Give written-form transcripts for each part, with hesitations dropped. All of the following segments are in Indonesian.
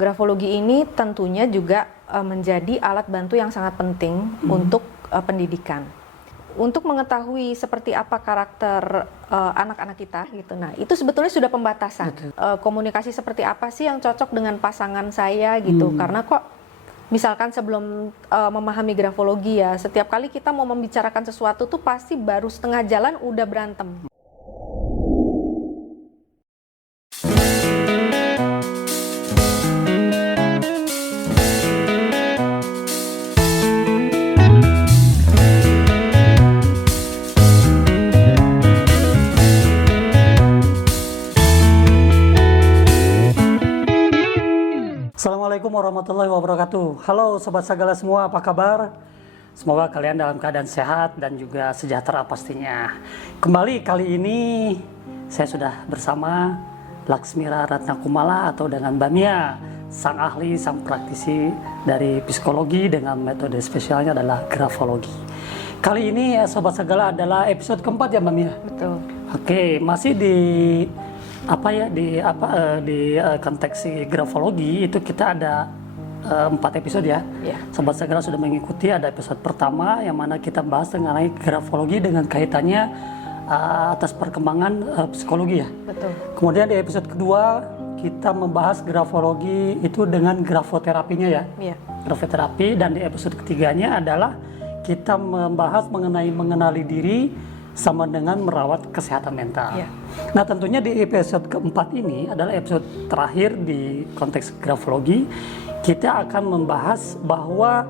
Grafologi ini tentunya juga menjadi alat bantu yang sangat penting untuk pendidikan. Untuk mengetahui seperti apa karakter anak-anak kita gitu. Nah, itu sebetulnya sudah pembatasan. Komunikasi seperti apa sih yang cocok dengan pasangan saya gitu. Karena kok misalkan sebelum memahami grafologi ya, setiap kali kita mau membicarakan sesuatu tuh pasti baru setengah jalan udah berantem. Assalamualaikum warahmatullahi wabarakatuh. Halo Sobat Sagala semua, apa kabar? Semoga kalian dalam keadaan sehat dan juga sejahtera pastinya. Kembali kali ini saya sudah bersama Laksmira Ratnakumala atau dengan Mbak Mia, sang ahli, sang praktisi dari psikologi dengan metode spesialnya adalah grafologi. Kali ini Sobat Sagala adalah episode keempat ya Mbak Mia? Betul. Oke, masih di konteks grafologi itu kita ada 4 episode ya. Sobat Sagala sudah mengikuti, ada episode pertama yang mana kita bahas mengenai grafologi dengan kaitannya atas perkembangan psikologi ya. Betul. Kemudian di episode kedua kita membahas grafologi itu dengan grafoterapinya ya. Grafoterapi, dan di episode ketiganya adalah kita membahas mengenai mengenali diri sama dengan merawat kesehatan mental. Nah, tentunya di episode keempat ini adalah episode terakhir di konteks grafologi. Kita akan membahas bahwa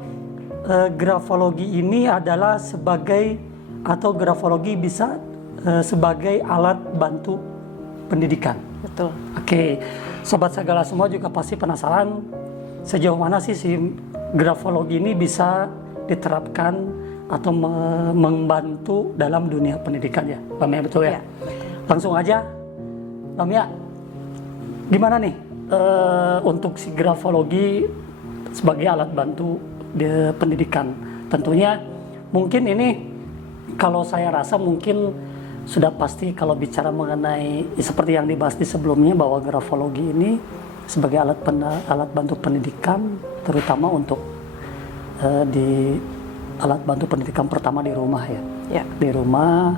grafologi ini adalah sebagai, atau grafologi bisa sebagai alat bantu pendidikan. Betul. Oke, Sobat Sagala semua juga pasti penasaran sejauh mana sih si grafologi ini bisa diterapkan atau membantu dalam dunia pendidikan ya, Mbak Mia, betul ya? Langsung aja, Mbak Mia, gimana nih untuk si grafologi sebagai alat bantu di pendidikan? Tentunya mungkin ini kalau saya rasa mungkin sudah pasti kalau bicara mengenai seperti yang dibahas di sebelumnya bahwa grafologi ini sebagai alat bantu pendidikan, terutama untuk di alat bantu pendidikan pertama di rumah ya. Di rumah,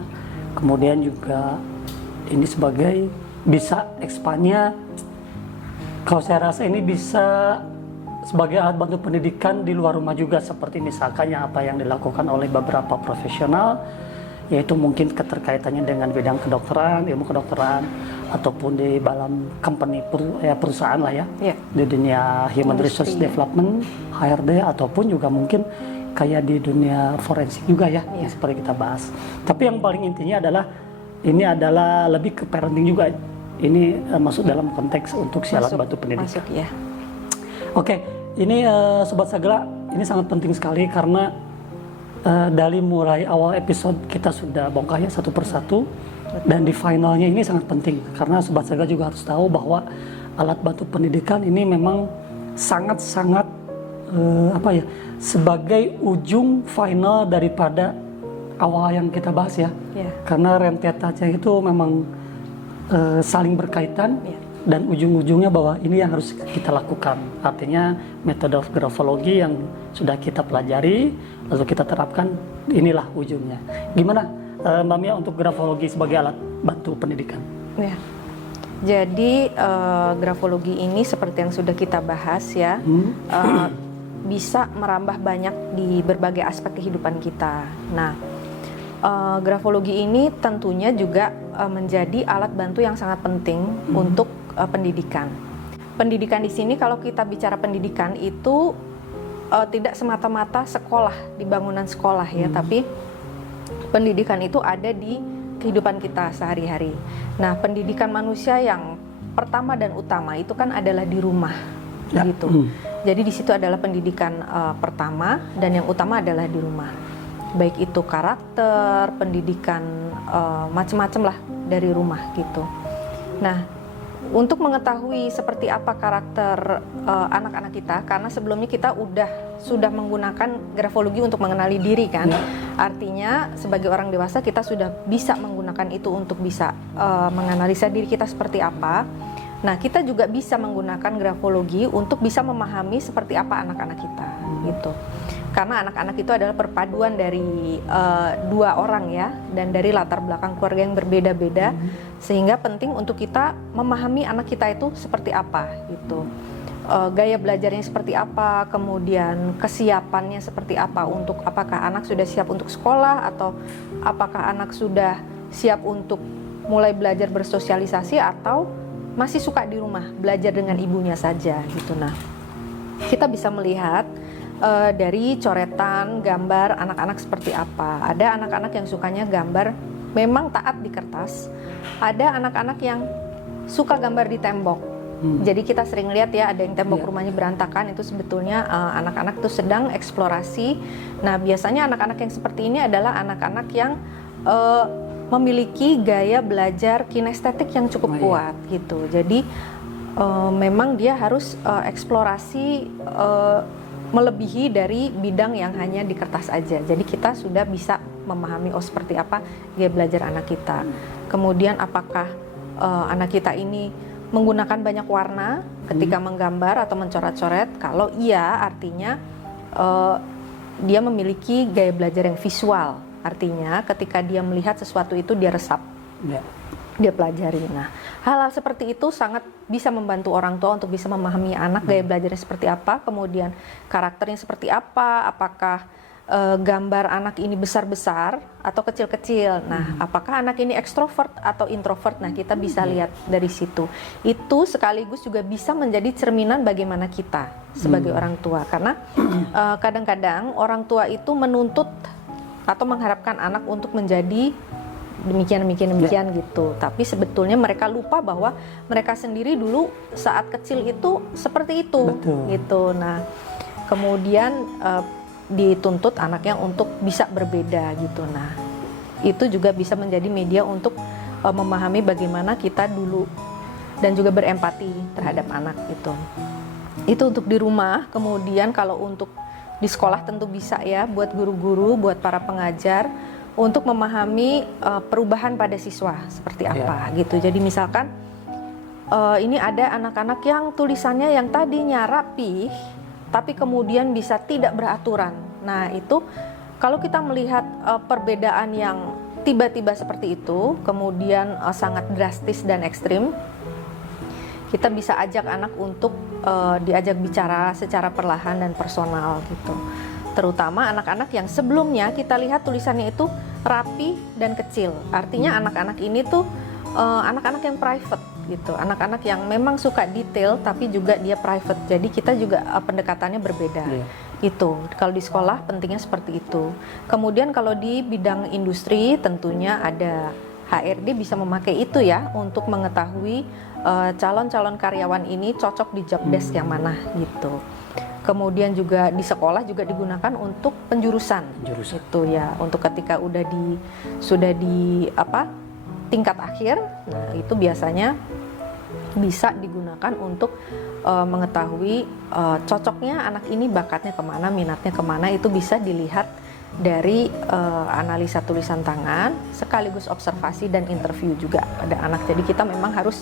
kemudian juga ini sebagai bisa ekspannya, kalau saya rasa ini bisa sebagai alat bantu pendidikan di luar rumah juga, seperti misalkan apa yang dilakukan oleh beberapa profesional, yaitu mungkin keterkaitannya dengan bidang kedokteran, ilmu kedokteran, ataupun di dalam company perusahaan lah ya. Di dunia human resource development, HRD, ataupun juga mungkin kayak di dunia forensik juga ya, yang seperti kita bahas. Tapi yang paling intinya adalah ini adalah lebih ke parenting juga. Ini masuk dalam konteks untuk si alat bantu pendidikan. Oke, ini Sobat Sagala, ini sangat penting sekali karena dari mulai awal episode kita sudah bongkar ya satu persatu. Dan di finalnya ini sangat penting karena Sobat Sagala juga harus tahu bahwa alat bantu pendidikan ini memang sangat-sangat sebagai ujung final daripada awal yang kita bahas ya. Karena rentetannya itu memang saling berkaitan dan ujung-ujungnya bahwa ini yang harus kita lakukan. Artinya metode grafologi yang sudah kita pelajari lalu kita terapkan, inilah ujungnya. Gimana Mbak Mia untuk grafologi sebagai alat bantu pendidikan? Jadi grafologi ini seperti yang sudah kita bahas ya, bisa merambah banyak di berbagai aspek kehidupan kita. Nah, grafologi ini tentunya juga menjadi alat bantu yang sangat penting untuk pendidikan. Pendidikan di sini, kalau kita bicara pendidikan itu tidak semata-mata sekolah, di bangunan sekolah ya, tapi pendidikan itu ada di kehidupan kita sehari-hari. Nah, pendidikan manusia yang pertama dan utama itu kan adalah di rumah. Gitu. Jadi di situ adalah pendidikan pertama dan yang utama adalah di rumah. Baik itu karakter, pendidikan macam-macam lah dari rumah gitu. Nah, untuk mengetahui seperti apa karakter anak-anak kita, karena sebelumnya kita sudah menggunakan grafologi untuk mengenali diri kan. Artinya sebagai orang dewasa kita sudah bisa menggunakan itu untuk bisa menganalisa diri kita seperti apa. Nah, kita juga bisa menggunakan grafologi untuk bisa memahami seperti apa anak-anak kita, gitu. Karena anak-anak itu adalah perpaduan dari dua orang ya, dan dari latar belakang keluarga yang berbeda-beda, sehingga penting untuk kita memahami anak kita itu seperti apa, gitu. Gaya belajarnya seperti apa, kemudian kesiapannya seperti apa, untuk apakah anak sudah siap untuk sekolah atau apakah anak sudah siap untuk mulai belajar bersosialisasi atau masih suka di rumah belajar dengan ibunya saja gitu. Nah, kita bisa melihat dari coretan gambar anak-anak seperti apa. Ada anak-anak yang sukanya gambar memang taat di kertas, ada anak-anak yang suka gambar di tembok. Jadi kita sering lihat ya, ada yang tembok rumahnya berantakan, itu sebetulnya anak-anak tuh sedang eksplorasi. Nah, biasanya anak-anak yang seperti ini adalah anak-anak yang memiliki gaya belajar kinestetik yang cukup kuat gitu. Jadi memang dia harus eksplorasi melebihi dari bidang yang hanya di kertas aja. Jadi kita sudah bisa memahami seperti apa gaya belajar anak kita. Kemudian apakah anak kita ini menggunakan banyak warna ketika menggambar atau mencoret-coret. Kalau iya, artinya dia memiliki gaya belajar yang visual. Artinya ketika dia melihat sesuatu itu dia resap, dia pelajari. Nah, hal-hal seperti itu sangat bisa membantu orang tua untuk bisa memahami anak gaya belajarnya seperti apa, kemudian karakternya seperti apa, apakah gambar anak ini besar-besar atau kecil-kecil. Nah, apakah anak ini ekstrovert atau introvert? Nah, kita bisa lihat dari situ. Itu sekaligus juga bisa menjadi cerminan bagaimana kita sebagai orang tua. Karena kadang-kadang orang tua itu menuntut atau mengharapkan anak untuk menjadi demikian gitu. Tapi sebetulnya mereka lupa bahwa mereka sendiri dulu saat kecil itu seperti itu. Betul. Gitu. Nah, kemudian dituntut anaknya untuk bisa berbeda gitu. Nah, itu juga bisa menjadi media untuk memahami bagaimana kita dulu dan juga berempati terhadap anak gitu. Itu untuk di rumah. Kemudian kalau untuk di sekolah tentu bisa ya, buat guru-guru, buat para pengajar untuk memahami perubahan pada siswa seperti apa gitu. Jadi misalkan ini ada anak-anak yang tulisannya yang tadinya rapi tapi kemudian bisa tidak beraturan. Nah, itu kalau kita melihat perbedaan yang tiba-tiba seperti itu, kemudian sangat drastis dan ekstrim, kita bisa ajak anak untuk diajak bicara secara perlahan dan personal gitu. Terutama anak-anak yang sebelumnya kita lihat tulisannya itu rapi dan kecil. Artinya anak-anak ini tuh anak-anak yang private gitu, anak-anak yang memang suka detail tapi juga dia private. Jadi kita juga pendekatannya berbeda. Itu kalau di sekolah pentingnya seperti itu. Kemudian kalau di bidang industri tentunya ada HRD bisa memakai itu ya untuk mengetahui calon-calon karyawan ini cocok di job desk yang mana gitu. Kemudian juga di sekolah juga digunakan untuk penjurusan. Itu ya, untuk ketika sudah di tingkat akhir, nah itu biasanya bisa digunakan untuk mengetahui cocoknya anak ini bakatnya kemana, minatnya kemana. Itu bisa dilihat dari analisa tulisan tangan sekaligus observasi dan interview juga pada anak. Jadi kita memang harus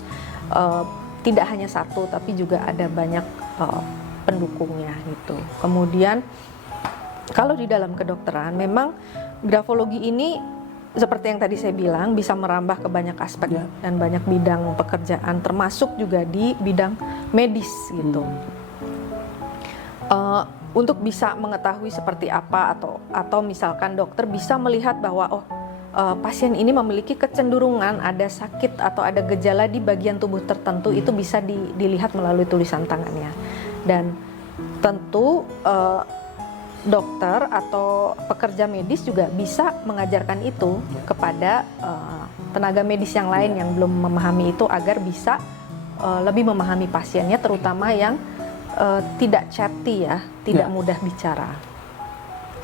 tidak hanya satu tapi juga ada banyak pendukungnya gitu. Kemudian kalau di dalam kedokteran memang grafologi ini seperti yang tadi saya bilang bisa merambah ke banyak aspek dan banyak bidang pekerjaan, termasuk juga di bidang medis gitu. Untuk bisa mengetahui seperti apa atau misalkan dokter bisa melihat bahwa pasien ini memiliki kecenderungan ada sakit atau ada gejala di bagian tubuh tertentu, itu bisa dilihat melalui tulisan tangannya. Dan tentu dokter atau pekerja medis juga bisa mengajarkan itu kepada tenaga medis yang lain yang belum memahami itu agar bisa lebih memahami pasiennya, terutama yang tidak chatty ya, tidak mudah bicara.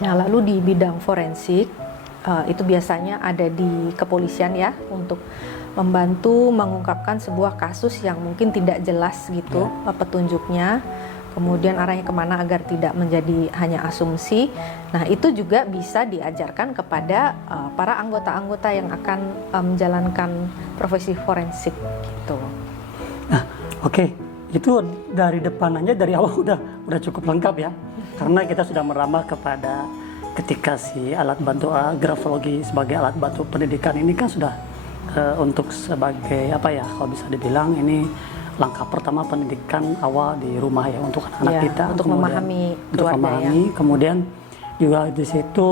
Nah, lalu di bidang forensik itu biasanya ada di kepolisian ya, untuk membantu mengungkapkan sebuah kasus yang mungkin tidak jelas gitu petunjuknya. Kemudian arahnya kemana agar tidak menjadi hanya asumsi. Nah, itu juga bisa diajarkan kepada para anggota-anggota yang akan menjalankan profesi forensik gitu. Nah, Oke, itu dari depan aja dari awal udah cukup lengkap ya. Karena kita sudah merambah kepada ketika si alat bantu grafologi sebagai alat bantu pendidikan ini kan sudah untuk sebagai apa ya, kalau bisa dibilang ini langkah pertama pendidikan awal di rumah ya untuk anak-anak Ya, kita, untuk kemudian memahami untuk keluarga ya. memahami, kemudian juga di situ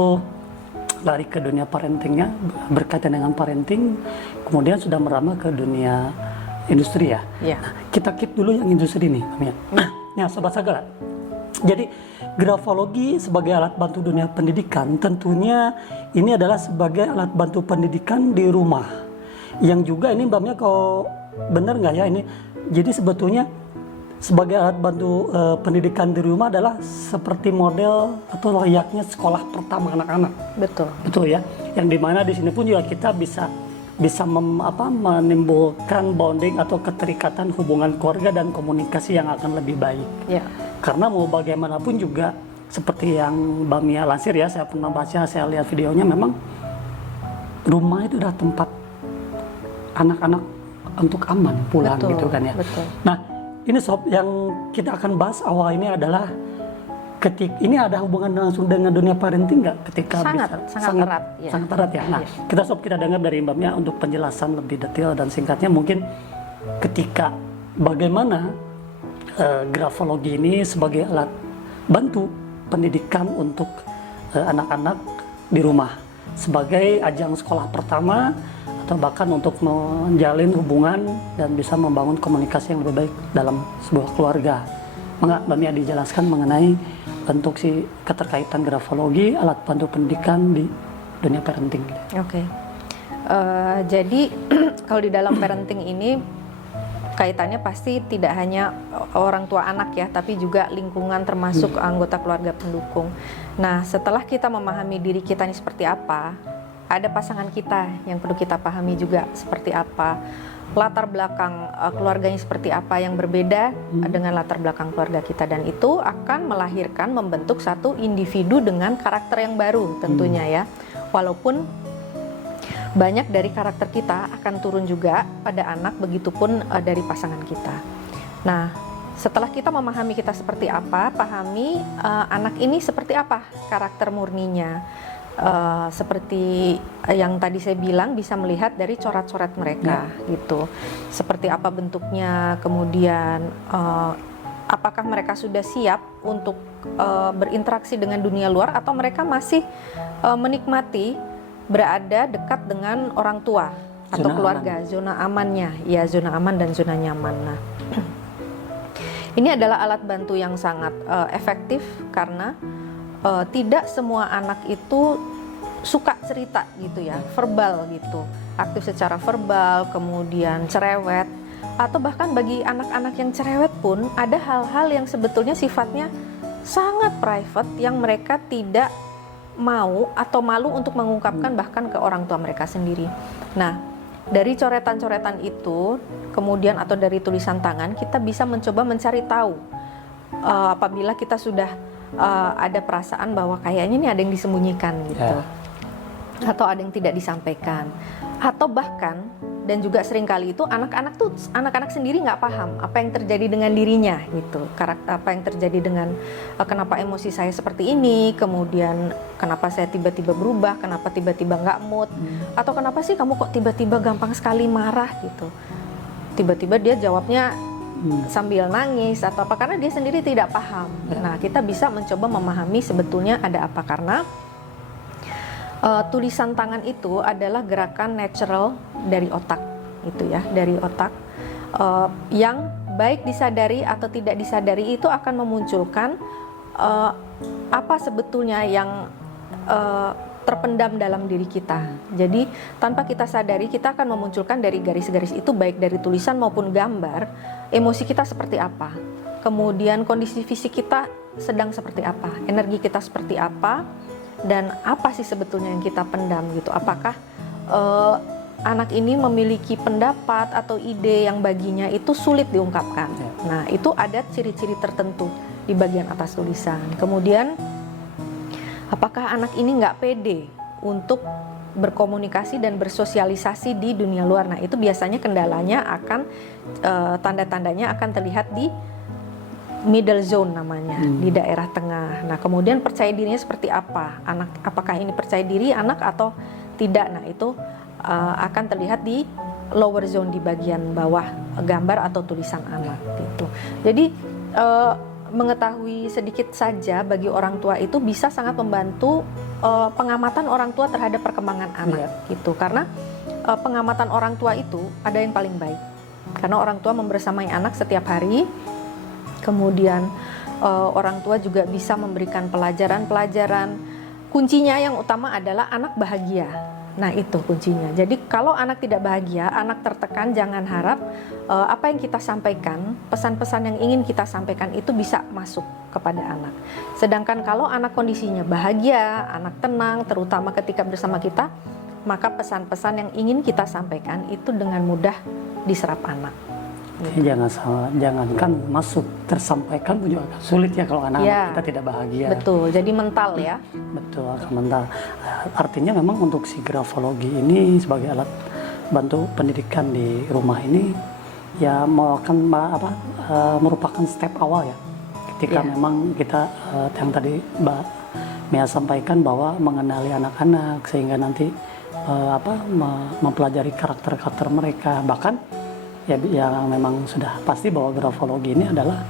lari ke dunia parentingnya, berkaitan dengan parenting, kemudian sudah merambah ke dunia industri ya. Ya. Nah, kita keep dulu yang industri nih, Mia. Ya, Sobat Sagala. Jadi grafologi sebagai alat bantu dunia pendidikan, tentunya ini adalah sebagai alat bantu pendidikan di rumah. Yang juga ini Mbak Mia, kalau benar nggak ya ini? Jadi sebetulnya sebagai alat bantu pendidikan di rumah adalah seperti model atau layaknya sekolah pertama anak-anak. Betul. Betul ya. Yang dimana di sini pun juga kita bisa menimbulkan bonding atau keterikatan hubungan keluarga dan komunikasi yang akan lebih baik. Ya. Karena mau bagaimanapun juga seperti yang Mbak Mia lansir ya, saya pernah baca, saya lihat videonya, memang rumah itu adalah tempat anak-anak untuk aman pulang. Betul, gitu kan ya. betul. Nah, ini sob yang kita akan bahas awal ini adalah ini ada hubungan langsung dengan dunia parenting nggak ketika Sangat erat, ya. sangat erat ya. Nah, kita dengar dari Mbak Mia untuk penjelasan lebih detail dan singkatnya mungkin ketika bagaimana grafologi ini sebagai alat bantu pendidikan untuk anak-anak di rumah sebagai ajang sekolah pertama atau bahkan untuk menjalin hubungan dan bisa membangun komunikasi yang lebih baik dalam sebuah keluarga. Mbak Mia dijelaskan mengenai bentuk si keterkaitan grafologi alat bantu pendidikan di dunia parenting. Oke. Jadi kalau di dalam parenting ini kaitannya pasti tidak hanya orang tua anak ya, tapi juga lingkungan termasuk anggota keluarga pendukung. Nah, setelah kita memahami diri kita ini seperti apa, ada pasangan kita yang perlu kita pahami juga seperti apa, latar belakang keluarganya seperti apa yang berbeda dengan latar belakang keluarga kita, dan itu akan melahirkan membentuk satu individu dengan karakter yang baru tentunya ya. Walaupun banyak dari karakter kita akan turun juga pada anak, begitupun dari pasangan kita. Nah, setelah kita memahami kita seperti apa, pahami anak ini seperti apa karakter murninya. Seperti yang tadi saya bilang, bisa melihat dari coret-coret mereka gitu. Seperti apa bentuknya, kemudian apakah mereka sudah siap untuk berinteraksi dengan dunia luar atau mereka masih menikmati berada dekat dengan orang tua atau keluarga, zona amannya, ya zona aman dan zona nyaman. Nah, ini adalah alat bantu yang sangat efektif karena tidak semua anak itu suka cerita gitu ya, verbal gitu, aktif secara verbal, kemudian cerewet, atau bahkan bagi anak-anak yang cerewet pun ada hal-hal yang sebetulnya sifatnya sangat private yang mereka tidak mau atau malu untuk mengungkapkan bahkan ke orang tua mereka sendiri. Nah, dari coretan-coretan itu kemudian atau dari tulisan tangan kita bisa mencoba mencari tahu apabila kita sudah ada perasaan bahwa kayaknya ini ada yang disembunyikan gitu, atau ada yang tidak disampaikan, atau bahkan dan juga seringkali itu anak-anak sendiri nggak paham apa yang terjadi dengan dirinya gitu, apa yang terjadi dengan kenapa emosi saya seperti ini, kemudian kenapa saya tiba-tiba berubah, kenapa tiba-tiba nggak mood, atau kenapa sih kamu kok tiba-tiba gampang sekali marah gitu, tiba-tiba dia jawabnya sambil nangis atau apa, karena dia sendiri tidak paham. Nah, kita bisa mencoba memahami sebetulnya ada apa, karena tulisan tangan itu adalah gerakan natural dari otak itu ya, dari otak yang baik disadari atau tidak disadari itu akan memunculkan apa sebetulnya yang terpendam dalam diri kita. Jadi tanpa kita sadari kita akan memunculkan dari garis-garis itu, baik dari tulisan maupun gambar, emosi kita seperti apa, kemudian kondisi fisik kita sedang seperti apa, energi kita seperti apa, dan apa sih sebetulnya yang kita pendam gitu. Apakah anak ini memiliki pendapat atau ide yang baginya itu sulit diungkapkan. Nah, itu ada ciri-ciri tertentu di bagian atas tulisan. Kemudian apakah anak ini nggak pede untuk berkomunikasi dan bersosialisasi di dunia luar. Nah, itu biasanya kendalanya akan tanda-tandanya akan terlihat di middle zone namanya, di daerah tengah. Nah, kemudian percaya dirinya seperti apa? Anak, apakah ini percaya diri anak atau tidak? Nah, itu akan terlihat di lower zone di bagian bawah gambar atau tulisan anak gitu. Jadi mengetahui sedikit saja bagi orang tua itu bisa sangat membantu pengamatan orang tua terhadap perkembangan anak gitu. Karena pengamatan orang tua itu ada yang paling baik. Karena orang tua membersamai anak setiap hari. Kemudian orang tua juga bisa memberikan pelajaran-pelajaran. Kuncinya yang utama adalah anak bahagia. Nah, itu kuncinya. Jadi kalau anak tidak bahagia, anak tertekan, jangan harap apa yang kita sampaikan, pesan-pesan yang ingin kita sampaikan itu bisa masuk kepada anak. Sedangkan kalau anak kondisinya bahagia, anak tenang, terutama ketika bersama kita, maka pesan-pesan yang ingin kita sampaikan itu dengan mudah diserap anak. Jangankan masuk, tersampaikan pun juga agak sulit ya kalau anak-anak kita tidak bahagia. Betul, jadi mental ya. Betul, agak mental. Artinya memang untuk si grafologi ini sebagai alat bantu pendidikan di rumah ini ya merupakan step awal ya. Ketika memang kita yang tadi Mbak Mia sampaikan bahwa mengenali anak-anak sehingga nanti mempelajari karakter-karakter mereka, bahkan ya memang sudah pasti bahwa grafologi ini adalah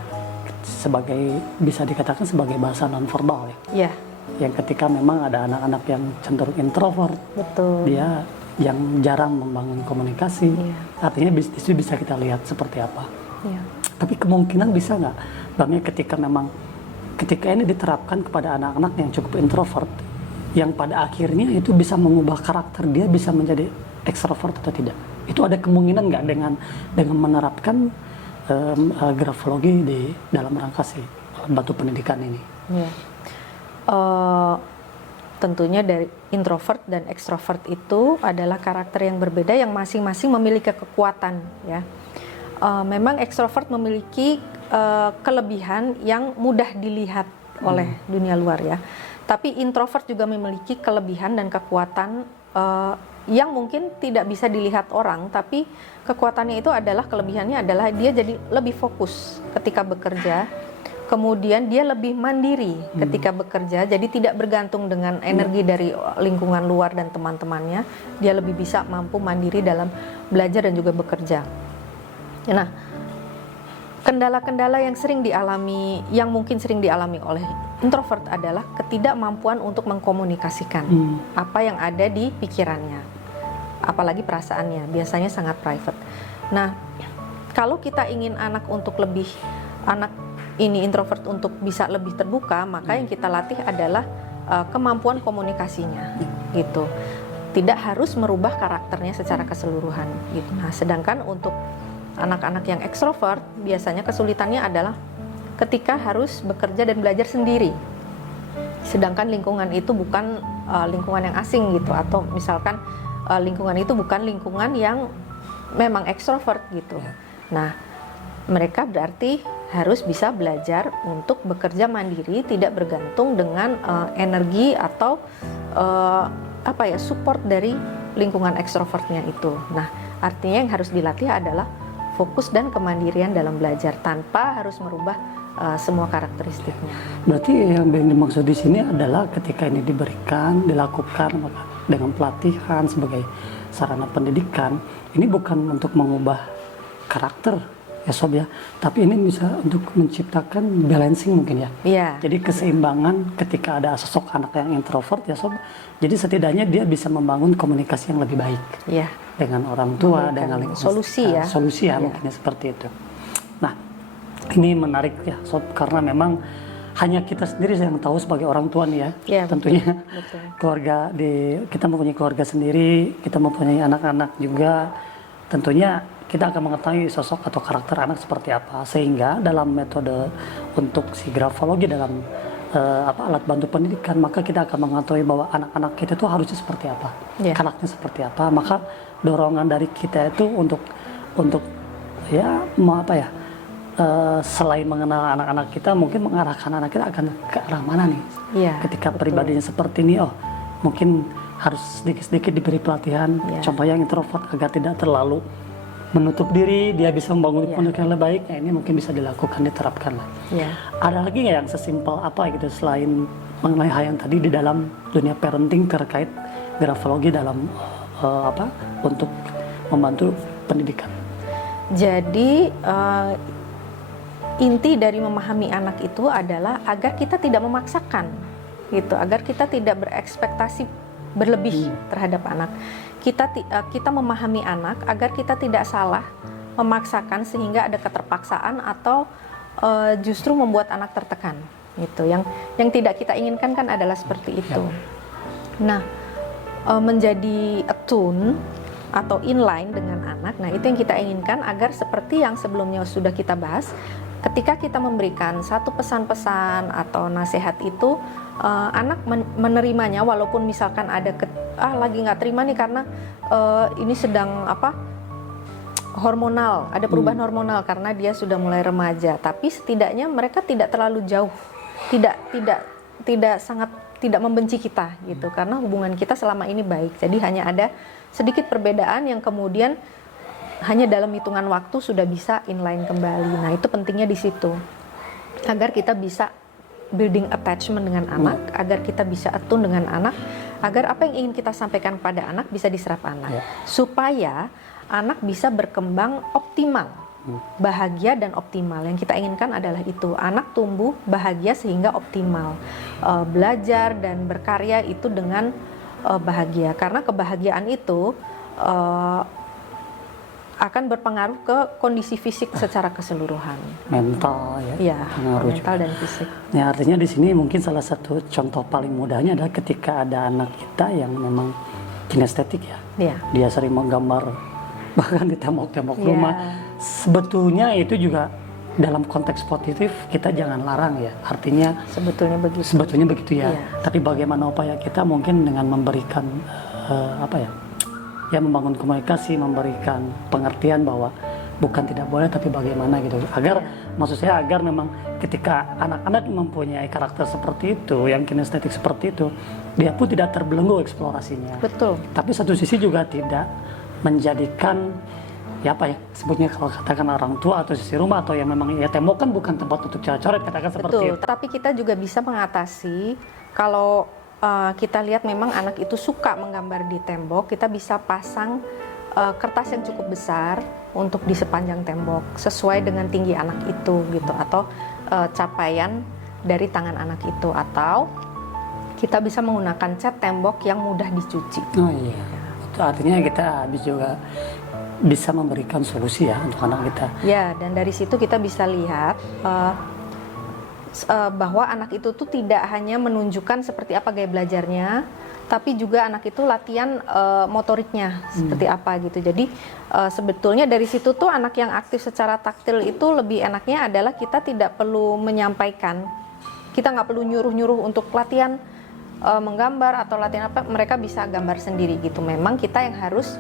bisa dikatakan sebagai bahasa nonverbal ya. Iya. Yang ketika memang ada anak-anak yang cenderung introvert, betul, dia yang jarang membangun komunikasi, artinya itu bisa kita lihat seperti apa. Iya. Tapi kemungkinan bisa nggak, Bang, ketika ini diterapkan kepada anak-anak yang cukup introvert, yang pada akhirnya itu bisa mengubah karakter dia bisa menjadi ekstrovert atau tidak? Itu ada kemungkinan nggak dengan menerapkan grafologi di dalam rangka si batu pendidikan ini? Ya. Tentunya dari introvert dan ekstrovert itu adalah karakter yang berbeda yang masing-masing memiliki kekuatan ya. Memang ekstrovert memiliki kelebihan yang mudah dilihat oleh dunia luar ya. Tapi introvert juga memiliki kelebihan dan kekuatan yang mungkin tidak bisa dilihat orang, tapi kekuatannya itu adalah, kelebihannya adalah dia jadi lebih fokus ketika bekerja, kemudian dia lebih mandiri ketika bekerja, jadi tidak bergantung dengan energi dari lingkungan luar dan teman-temannya, dia lebih bisa mampu mandiri dalam belajar dan juga bekerja. Nah, kendala-kendala yang mungkin sering dialami oleh introvert adalah ketidakmampuan untuk mengkomunikasikan apa yang ada di pikirannya, apalagi perasaannya, biasanya sangat private. Nah, kalau kita ingin anak ini introvert untuk bisa lebih terbuka, maka yang kita latih adalah kemampuan komunikasinya, gitu. Tidak harus merubah karakternya secara keseluruhan, gitu. Nah, sedangkan untuk anak-anak yang ekstrovert, biasanya kesulitannya adalah ketika harus bekerja dan belajar sendiri. Sedangkan lingkungan itu bukan lingkungan yang asing gitu, atau misalkan lingkungan itu bukan lingkungan yang memang ekstrovert gitu. Nah, mereka berarti harus bisa belajar untuk bekerja mandiri, tidak bergantung dengan energi atau support dari lingkungan ekstrovertnya itu. Nah, artinya yang harus dilatih adalah fokus dan kemandirian dalam belajar tanpa harus merubah semua karakteristiknya. Berarti yang dimaksud di sini adalah ketika ini dilakukan dengan pelatihan sebagai sarana pendidikan, ini bukan untuk mengubah karakter ya Sob ya, tapi ini bisa untuk menciptakan balancing mungkin ya. Iya. Jadi keseimbangan ketika ada sosok anak yang introvert ya Sob. Jadi setidaknya dia bisa membangun komunikasi yang lebih baik. Iya. Dengan orang tua, dengan lingkungan. Solusi ya mungkin seperti itu. Nah, ini menarik ya Sob, karena memang hanya kita sendiri yang tahu sebagai orang tua nih ya. Tentunya betul. Kita mempunyai keluarga sendiri, kita mempunyai anak-anak juga. Tentunya kita akan mengetahui sosok atau karakter anak seperti apa, sehingga dalam metode untuk si grafologi dalam alat bantu pendidikan, maka kita akan mengetahui bahwa anak-anak kita itu harusnya seperti apa, karakternya seperti apa. Maka dorongan dari kita itu untuk selain mengenal anak-anak kita, mungkin mengarahkan anak kita akan ke arah mana nih. Ketika betul. Pribadinya seperti ini, mungkin harus sedikit-sedikit diberi pelatihan. Ya. Contoh yang introvert agar tidak terlalu menutup diri, dia bisa membangun komunikasi yang lebih baik. Nah, ini mungkin bisa dilakukan, diterapkan lah. Ya. Ada lagi nggak yang sesimpel apa gitu selain mengenai hal yang tadi di dalam dunia parenting terkait grafologi dalam untuk membantu pendidikan? Jadi inti dari memahami anak itu adalah agar kita tidak memaksakan, gitu, agar kita tidak berekspektasi berlebih terhadap anak. Kita memahami anak agar kita tidak salah memaksakan sehingga ada keterpaksaan atau justru membuat anak tertekan, gitu. Yang tidak kita inginkan kan adalah seperti itu. Nah, menjadi attune atau inline dengan anak, nah itu yang kita inginkan agar seperti yang sebelumnya sudah kita bahas, ketika kita memberikan satu pesan-pesan atau nasihat itu, anak menerimanya walaupun misalkan ada lagi nggak terima nih karena ini sedang hormonal, ada perubahan hormonal karena dia sudah mulai remaja, tapi setidaknya mereka tidak terlalu jauh, tidak sangat tidak membenci kita gitu, karena hubungan kita selama ini baik. Jadi hanya ada sedikit perbedaan yang kemudian hanya dalam hitungan waktu sudah bisa inline kembali. Nah, itu pentingnya di situ. Agar kita bisa building attachment dengan anak, agar kita bisa attune dengan anak, agar apa yang ingin kita sampaikan pada anak bisa diserap anak. Supaya anak bisa berkembang optimal, bahagia dan optimal. Yang kita inginkan adalah itu, anak tumbuh bahagia sehingga optimal, belajar dan berkarya itu dengan bahagia, karena kebahagiaan itu akan berpengaruh ke kondisi fisik secara keseluruhan, mental ya, pengaruh mental juga. Dan fisik. Ya, artinya di sini mungkin salah satu contoh paling mudahnya adalah ketika ada anak kita yang memang kinestetik ya, dia sering menggambar bahkan di tembok-tembok rumah. Sebetulnya itu juga dalam konteks positif kita jangan larang ya, artinya sebetulnya begitu ya. Tapi bagaimana upaya kita mungkin dengan memberikan membangun komunikasi, memberikan pengertian bahwa bukan tidak boleh tapi bagaimana gitu, agar maksud saya agar memang ketika anak-anak mempunyai karakter seperti itu, yang kinestetik seperti itu, dia pun tidak terbelenggu eksplorasinya. Betul. Tapi satu sisi juga tidak menjadikan sebutnya kalau katakan orang tua atau sisi rumah atau yang memang tembok kan bukan tempat untuk coret-coret, katakan seperti itu. Tapi kita juga bisa mengatasi kalau kita lihat memang anak itu suka menggambar di tembok, kita bisa pasang kertas yang cukup besar untuk di sepanjang tembok sesuai dengan tinggi anak itu gitu, atau capaian dari tangan anak itu, atau kita bisa menggunakan cat tembok yang mudah dicuci. Oh iya, itu artinya kita juga bisa memberikan solusi ya untuk anak kita. Ya, dan dari situ kita bisa lihat bahwa anak itu tuh tidak hanya menunjukkan seperti apa gaya belajarnya, tapi juga anak itu latihan motoriknya seperti apa gitu. Jadi sebetulnya dari situ tuh anak yang aktif secara taktil itu lebih enaknya adalah kita tidak perlu menyampaikan, kita nggak perlu nyuruh-nyuruh untuk latihan menggambar atau latihan apa, mereka bisa gambar sendiri gitu. Memang kita yang harus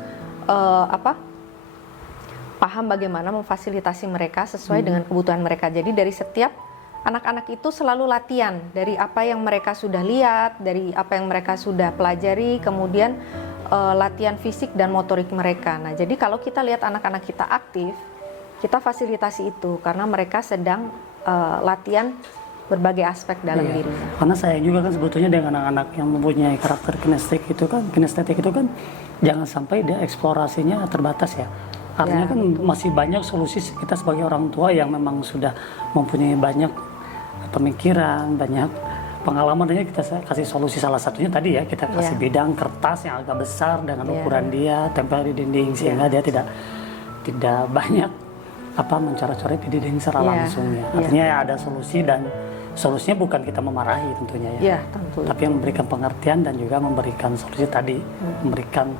paham bagaimana memfasilitasi mereka sesuai dengan kebutuhan mereka. Jadi dari setiap anak-anak itu selalu latihan dari apa yang mereka sudah lihat, dari apa yang mereka sudah pelajari, kemudian latihan fisik dan motorik mereka. Nah, jadi kalau kita lihat anak-anak kita aktif, kita fasilitasi itu karena mereka sedang latihan berbagai aspek dalam dirinya. Karena saya juga kan sebetulnya dengan anak-anak yang mempunyai karakter kinestetik itu kan jangan sampai dia eksplorasinya terbatas ya. Artinya kan masih banyak solusi kita sebagai orang tua yang memang sudah mempunyai banyak pemikiran, banyak pengalaman, dan kita kasih solusi. Salah satunya tadi ya, kita kasih bidang kertas yang agak besar dengan ukuran dia, tempel di dinding sehingga dia tidak banyak mencoret-coret di dinding secara langsung ya. Artinya ada solusi, dan solusinya bukan kita memarahi tentunya ya. Tentu. Tapi yang memberikan pengertian dan juga memberikan solusi tadi, memberikan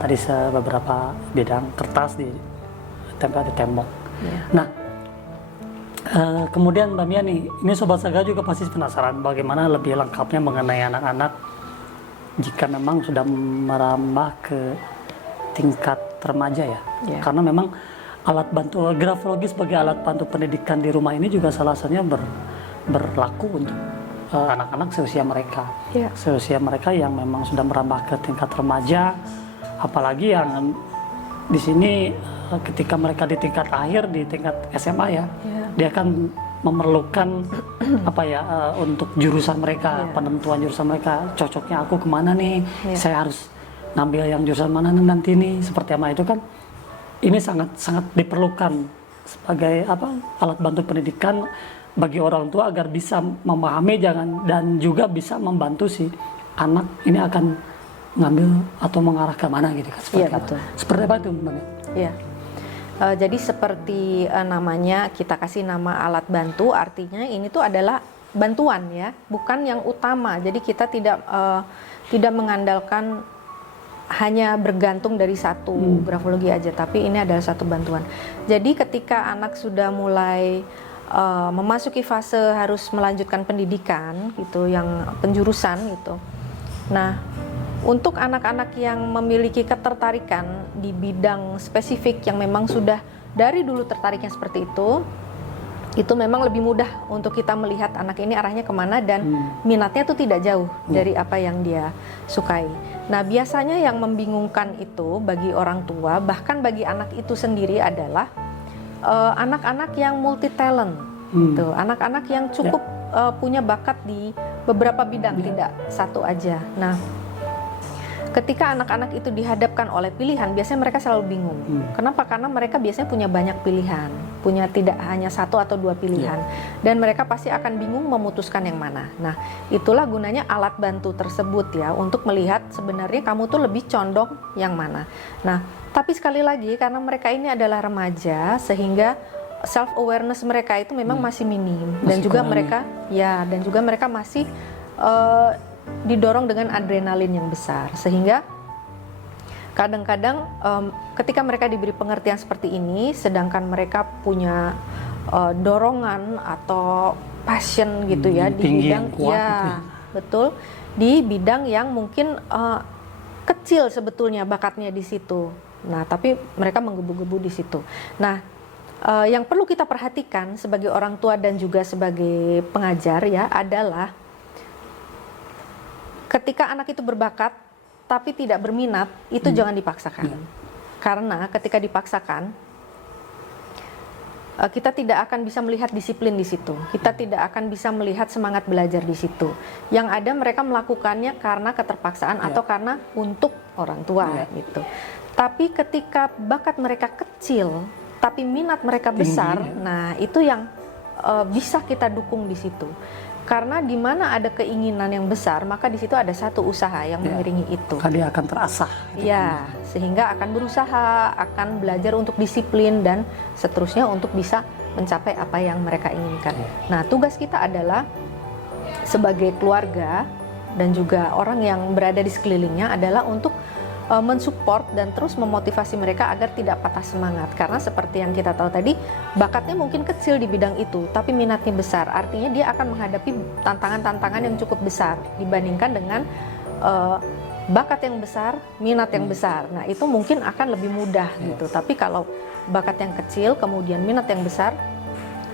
tadi beberapa bidang kertas di tempel di tembok. Nah, kemudian Mbak Mia nih, ini Sobat Saga juga pasti penasaran bagaimana lebih lengkapnya mengenai anak-anak jika memang sudah merambah ke tingkat remaja ya. Karena memang alat bantu grafologi sebagai alat bantu pendidikan di rumah ini juga salah satunya berlaku untuk anak-anak seusia mereka. Iya. Seusia mereka yang memang sudah merambah ke tingkat remaja, apalagi yang di sini ketika mereka di tingkat akhir, di tingkat SMA ya, dia akan memerlukan untuk jurusan mereka, penentuan jurusan mereka, cocoknya aku kemana nih, saya harus ngambil yang jurusan mana nanti nih, seperti apa itu kan, ini sangat diperlukan sebagai alat bantu pendidikan bagi orang tua agar bisa memahami dan juga bisa membantu si anak ini akan ngambil atau mengarah ke mana gitu kan, seperti apa? Betul. Seperti apa itu, Mbak? Iya. Jadi seperti namanya, kita kasih nama alat bantu, artinya ini tuh adalah bantuan ya, bukan yang utama. Jadi kita tidak mengandalkan hanya bergantung dari satu grafologi aja, tapi ini adalah satu bantuan. Jadi ketika anak sudah mulai memasuki fase harus melanjutkan pendidikan gitu, yang penjurusan gitu. Nah, untuk anak-anak yang memiliki ketertarikan di bidang spesifik yang memang sudah dari dulu tertariknya seperti itu memang lebih mudah untuk kita melihat anak ini arahnya kemana dan minatnya tuh tidak jauh dari apa yang dia sukai. Nah, biasanya yang membingungkan itu bagi orang tua, bahkan bagi anak itu sendiri adalah anak-anak yang multi talent, gitu. Anak-anak yang cukup punya bakat di beberapa bidang, tidak satu aja. Nah, ketika anak-anak itu dihadapkan oleh pilihan, biasanya mereka selalu bingung. Kenapa? Karena mereka biasanya punya banyak pilihan, punya tidak hanya satu atau dua pilihan, dan mereka pasti akan bingung memutuskan yang mana. Nah, itulah gunanya alat bantu tersebut ya, untuk melihat sebenarnya kamu tuh lebih condong yang mana. Nah, tapi sekali lagi karena mereka ini adalah remaja, sehingga self awareness mereka itu memang masih minim, dan juga mereka masih didorong dengan adrenalin yang besar, sehingga kadang-kadang ketika mereka diberi pengertian seperti ini, sedangkan mereka punya dorongan atau passion gitu ya di bidang betul, di bidang yang mungkin kecil sebetulnya bakatnya di situ. Nah, tapi mereka menggebu-gebu di situ. Nah, yang perlu kita perhatikan sebagai orang tua dan juga sebagai pengajar ya adalah ketika anak itu berbakat tapi tidak berminat, itu jangan dipaksakan. Karena ketika dipaksakan, kita tidak akan bisa melihat disiplin di situ. Kita tidak akan bisa melihat semangat belajar di situ. Yang ada mereka melakukannya karena keterpaksaan atau karena untuk orang tua gitu. Tapi ketika bakat mereka kecil tapi minat mereka besar, nah itu yang bisa kita dukung di situ. Karena di mana ada keinginan yang besar, maka di situ ada satu usaha yang mengiringi itu. Dia akan terasah. Ya, sehingga akan berusaha, akan belajar untuk disiplin dan seterusnya untuk bisa mencapai apa yang mereka inginkan. Nah, tugas kita adalah sebagai keluarga dan juga orang yang berada di sekelilingnya adalah untuk mensupport dan terus memotivasi mereka agar tidak patah semangat. Karena seperti yang kita tahu tadi, bakatnya mungkin kecil di bidang itu, tapi minatnya besar. Artinya dia akan menghadapi tantangan-tantangan yang cukup besar dibandingkan dengan bakat yang besar, minat yang besar. Nah, itu mungkin akan lebih mudah gitu. Tapi kalau bakat yang kecil, kemudian minat yang besar,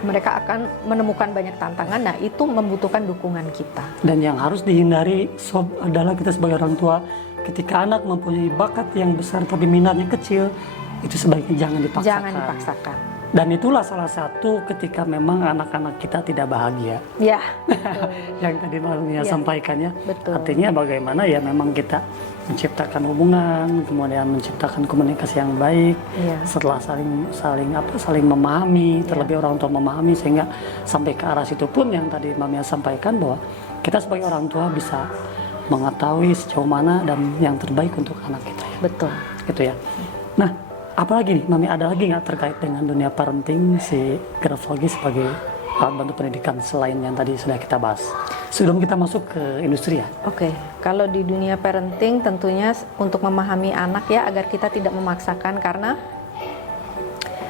mereka akan menemukan banyak tantangan. Nah, itu membutuhkan dukungan kita. Dan yang harus dihindari adalah kita sebagai orang tua, ketika anak mempunyai bakat yang besar tapi minatnya kecil, itu sebaiknya jangan dipaksakan. Jangan dipaksakan. Dan itulah salah satu ketika memang anak-anak kita tidak bahagia. Ya. Yang tadi Mia sampaikan ya. Betul. Artinya bagaimana ya memang kita menciptakan hubungan, kemudian menciptakan komunikasi yang baik, setelah saling memahami, terlebih orang tua memahami, sehingga sampai ke arah situ pun yang tadi Mia sampaikan bahwa kita sebagai orang tua bisa mengetahui sejauh mana dan yang terbaik untuk anak kita ya. Betul. Gitu ya. Nah, apalagi nih Mami, ada lagi nggak terkait dengan dunia parenting si grafologi sebagai alat bantu pendidikan selain yang tadi sudah kita bahas sebelum kita masuk ke industri ya? Oke, kalau di dunia parenting tentunya untuk memahami anak ya, agar kita tidak memaksakan, karena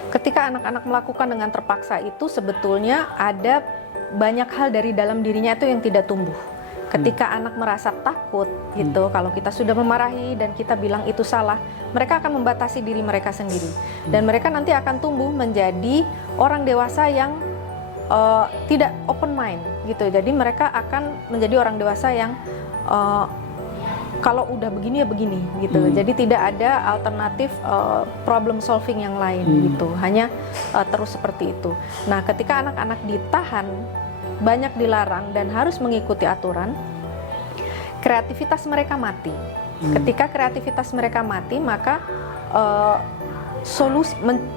ketika anak-anak melakukan dengan terpaksa itu sebetulnya ada banyak hal dari dalam dirinya itu yang tidak tumbuh. Ketika anak merasa takut gitu, kalau kita sudah memarahi dan kita bilang itu salah, mereka akan membatasi diri mereka sendiri. Dan mereka nanti akan tumbuh menjadi orang dewasa yang tidak open mind gitu. Jadi mereka akan menjadi orang dewasa yang kalau udah begini ya begini gitu. Jadi tidak ada alternatif problem solving yang lain gitu. Hanya terus seperti itu. Nah, ketika anak-anak ditahan, banyak dilarang dan harus mengikuti aturan, kreativitas mereka mati. Ketika kreativitas mereka mati, maka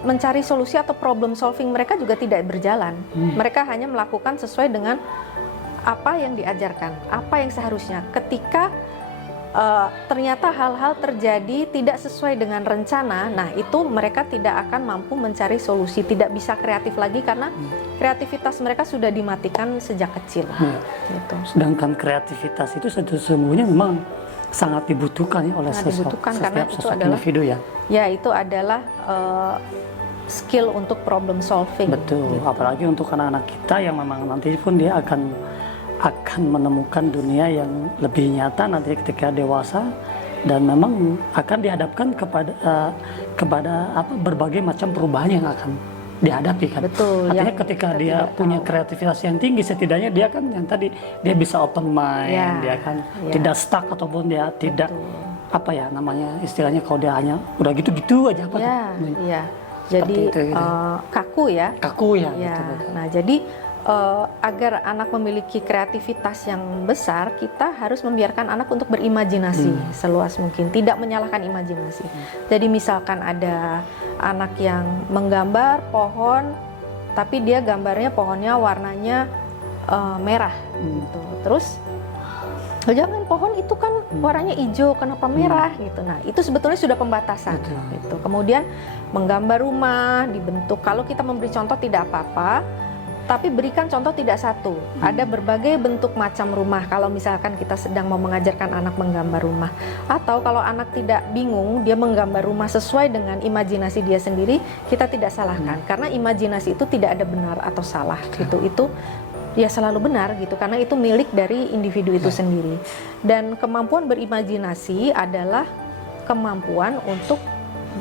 mencari solusi atau problem solving mereka juga tidak berjalan. Mereka hanya melakukan sesuai dengan apa yang diajarkan, apa yang seharusnya. Ketika ternyata hal-hal terjadi tidak sesuai dengan rencana, nah itu mereka tidak akan mampu mencari solusi, tidak bisa kreatif lagi karena kreativitas mereka sudah dimatikan sejak kecil. Gitu. Sedangkan kreativitas itu sesungguhnya memang sangat dibutuhkan ya oleh setiap individu ya. Ya, itu adalah skill untuk problem solving. Betul, gitu. Apalagi untuk anak-anak kita yang memang nanti pun dia akan menemukan dunia yang lebih nyata nanti ketika dewasa, dan memang akan dihadapkan kepada berbagai macam perubahan yang akan dihadapi kan. Betul. Artinya ketika dia punya kreativitas yang tinggi, setidaknya dia kan yang tadi dia bisa open mind, dia kan tidak stuck ataupun dia tidak istilahnya kalau dia hanya udah gitu-gitu aja jadi itu, kaku ya. Gitu. Nah, jadi agar anak memiliki kreativitas yang besar, kita harus membiarkan anak untuk berimajinasi seluas mungkin, tidak menyalahkan imajinasi. Jadi misalkan ada anak yang menggambar pohon, tapi dia gambarnya pohonnya warnanya merah, gitu. Terus jangan, pohon itu kan warnanya hijau, kenapa merah gitu. Nah, itu sebetulnya sudah pembatasan gitu. Kemudian menggambar rumah dibentuk, kalau kita memberi contoh tidak apa-apa, tapi berikan contoh tidak satu. Ada berbagai bentuk macam rumah kalau misalkan kita sedang mau mengajarkan anak menggambar rumah. Atau kalau anak tidak bingung, dia menggambar rumah sesuai dengan imajinasi dia sendiri, kita tidak salahkan. Karena imajinasi itu tidak ada benar atau salah gitu. Itu ya selalu benar gitu, karena itu milik dari individu itu sendiri. Dan kemampuan berimajinasi adalah kemampuan untuk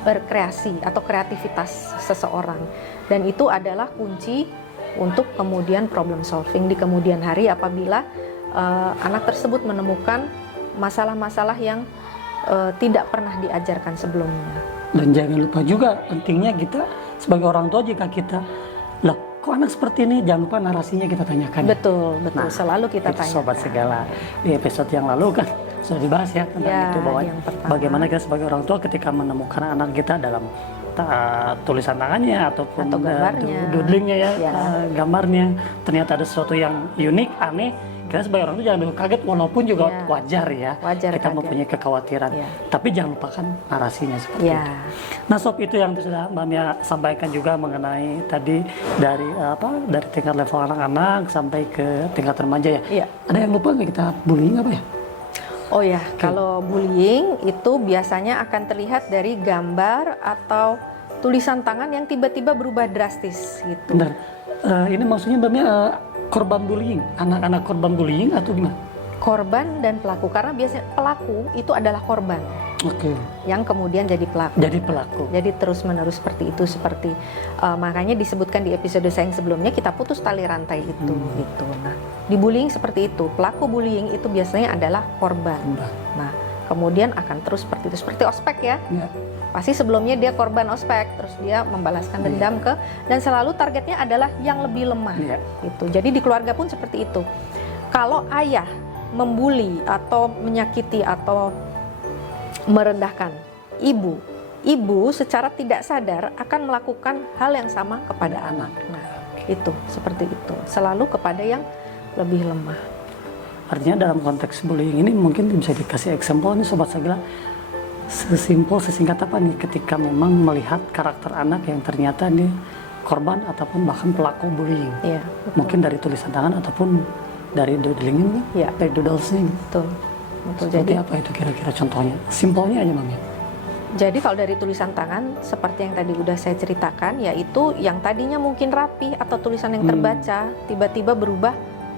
berkreasi atau kreativitas seseorang. Dan itu adalah kunci untuk kemudian problem solving di kemudian hari apabila anak tersebut menemukan masalah-masalah yang tidak pernah diajarkan sebelumnya. Dan jangan lupa juga pentingnya kita sebagai orang tua, jika kita kok anak seperti ini, jangan lupa narasinya kita tanyakan. Betul, Nah, selalu kita tanyakan. Sobat Segala, di episode yang lalu kan sudah dibahas ya tentang itu, bahwa bagaimana kita sebagai orang tua ketika menemukan anak kita dalam tulisan tangannya ataupun atau gambarnya, doodlingnya gambarnya, ternyata ada sesuatu yang unik, aneh, kita sebagai orang tua jangan kaget, walaupun juga wajar kita mempunyai kekhawatiran, tapi jangan lupakan narasinya seperti itu. Nah, Sob, itu yang sudah Mbak Mia sampaikan juga mengenai tadi dari tingkat level anak-anak sampai ke tingkat remaja ya. Ada yang lupa nggak kita bullying apa ya? Oh ya, kalau bullying itu biasanya akan terlihat dari gambar atau tulisan tangan yang tiba-tiba berubah drastis gitu. Benar. Ini maksudnya Mbak Mia korban bullying, anak-anak korban bullying atau gimana? Korban dan pelaku, karena biasanya pelaku itu adalah korban. Yang kemudian jadi pelaku. Jadi terus-menerus seperti itu, makanya disebutkan di episode saya yang sebelumnya, kita putus tali rantai itu gitu. Nah, di bullying seperti itu, pelaku bullying itu biasanya adalah korban. Nah, kemudian akan terus seperti itu, seperti ospek ya. Pasti sebelumnya dia korban ospek, terus dia membalaskan dendam dan selalu targetnya adalah yang lebih lemah gitu. Jadi di keluarga pun seperti itu. Kalau ayah membuli atau menyakiti atau merendahkan ibu secara tidak sadar akan melakukan hal yang sama kepada anak. Nah, itu seperti itu, selalu kepada yang lebih lemah. Artinya dalam konteks bullying ini mungkin bisa dikasih example nih Sobat Segala, sesingkat apa nih ketika memang melihat karakter anak yang ternyata dia korban ataupun bahkan pelaku bullying. Mungkin dari tulisan tangan ataupun dari doodling ini, dari doodles-nya. Betul. Seperti apa itu kira-kira contohnya? Simpelnya aja Mami. Jadi kalau dari tulisan tangan seperti yang tadi udah saya ceritakan, yaitu yang tadinya mungkin rapi atau tulisan yang terbaca tiba-tiba berubah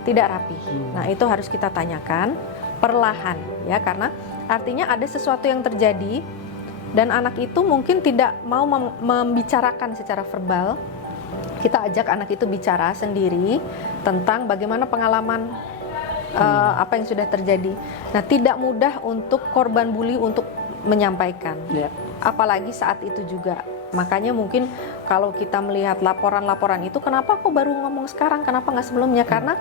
tidak rapi. Nah, itu harus kita tanyakan perlahan ya, karena artinya ada sesuatu yang terjadi dan anak itu mungkin tidak mau membicarakan secara verbal, kita ajak anak itu bicara sendiri tentang bagaimana pengalaman apa yang sudah terjadi. Nah, tidak mudah untuk korban bully untuk menyampaikan, apalagi saat itu juga. Makanya mungkin kalau kita melihat laporan-laporan itu, kenapa kok baru ngomong sekarang, kenapa nggak sebelumnya? Karena